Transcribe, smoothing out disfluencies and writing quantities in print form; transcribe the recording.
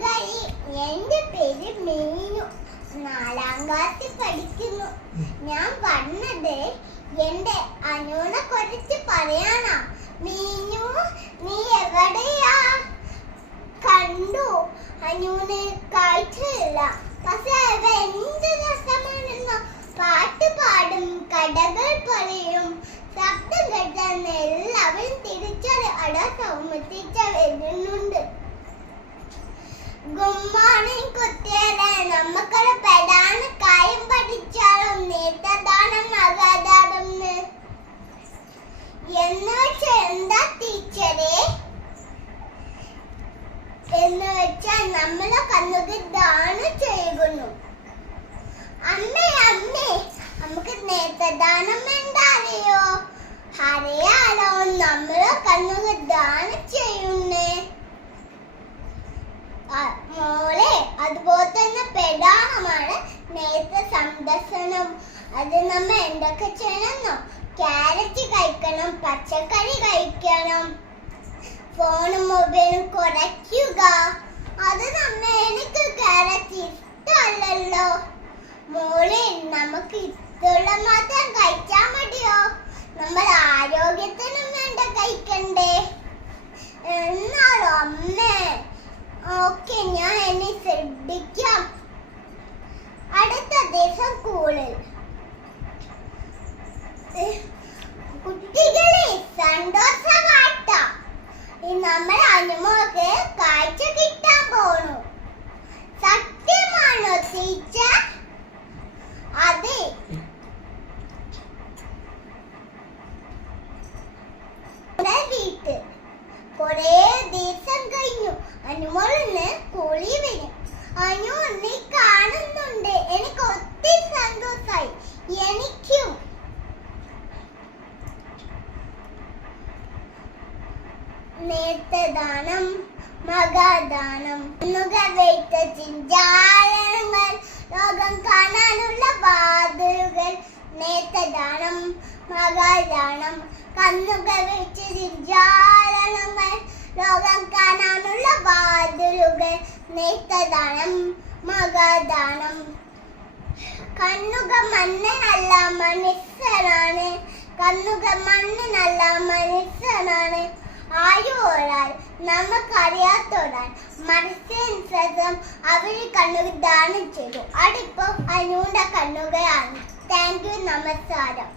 കൂട്ടുകാരി, എന്റെ പേര് മീനു. 4ാം ക്ലാസ്സിൽ പഠിക്കുന്നു. ഞാൻ വന്നത് എന്റെ അനുവിനെ കുറിച്ച് പറയാനാ. മീനു, നീ എവിടെയാ? കണ്ടു അനുവിന് കാഴ്ചയില്ല. പക്ഷെ അവ എന്ത് രസമാണെന്നോ. പാട്ട് പാടും, കഥകൾ പറയും. ശബ്ദം കേട്ടാൽ എല്ലാവരും തിരിച്ചറിയും. അടാ സൗമ്യത്തിച്ച വരുന്നുണ്ട്. ഗുഡ് മോർണിംഗ് കുട്ടികളെ. നമുക്കൊരു പ്രധാന കാര്യം പഠിച്ചാലോ? നേത്രദാനം മഹാദാനം എന്ന് വെച്ചാൽ എന്താ ടീച്ചറെ? എന്ന് വെച്ചാൽ നമ്മളെ കണ്ണുകൾ ദാനം ചെയ്യുന്നു. അമ്മേ നമുക്ക് നേത്രദാനം എന്താ അറിയോ? അറിയാലോ, നമ്മളെ കണ്ണുകൾ ദാനം ചെയ്യുന്നേ മോളെ. അതുപോലെ തന്നെ പ്രധാനമാണ് നേത്ര സന്ദർശനം. അത് നമ്മ എന്തൊക്കെ ചെയ്യണമെന്നോ? ക്യാരറ്റ് കഴിക്കണം, പച്ചക്കറി കഴിക്കണം, ഫോണും മൊബൈലും കുറയ്ക്കുക. അത് എനിക്ക് ക്യാരറ്റ് ഇഷ്ടമല്ലല്ലോ മോളെ. നമുക്ക് ഇഷ്ടമുള്ള മാത്രം കഴിച്ചാൽ മതിയോ? നമ്മൾ ആരോഗ്യത്തിനും വേണ്ട കഴിക്കണ്ടേ? എന്നാലോ അമ്മേ. ഓക്കെ, ഞാൻ എന്നെ ശ്രദ്ധിക്കാം. അടുത്ത ദിവസം സ്കൂളിൽ കുട്ടികളെ സന്തോഷ വാർത്ത. നമ്മൾ അനുമോൾക്ക് കാഴ്ച കിട്ടാൻ പോണു. സത്യമാണോ ടീച്ചർ? അതെ. വീട്ടിൽ കൊറേ ദിവസം കഴിഞ്ഞു. അനുമോളിന് സ്കൂളിൽ വരും. അനു, നീ കാണുന്നുണ്ട്. എനിക്ക് ഒത്തിരി സന്തോഷായി. എനിക്കും. നേത്രദാനം മഹാദാനം. ചിഞ്ചാലങ്ങൾ ലോകം കാണാനുള്ള വാതിലുകൾ. നേത്രദാനം മഹാദാനം. കണ്ണുകൾ വെച്ച് ചിഞ്ചാലങ്ങൾ ലോകം കാണാനുള്ള വാതിലുകൾ. നേത്രദാനം മഹാദാനം. കണ്ണുകൾ മണ്ണിനല്ല മനുഷ്യനാണ്. കണ്ണുകൾ മണ്ണിനല്ല മനുഷ്യനാണ്. ആയോരാൾ നമുക്കറിയാത്തോരാൾ മനുഷ്യൻ അവര് കണ്ണുകൾ ദാനം ചെയ്തു. അതിപ്പോ അനുവിന്റെ കണ്ണുകളാണ്. താങ്ക് യു, നമസ്കാരം.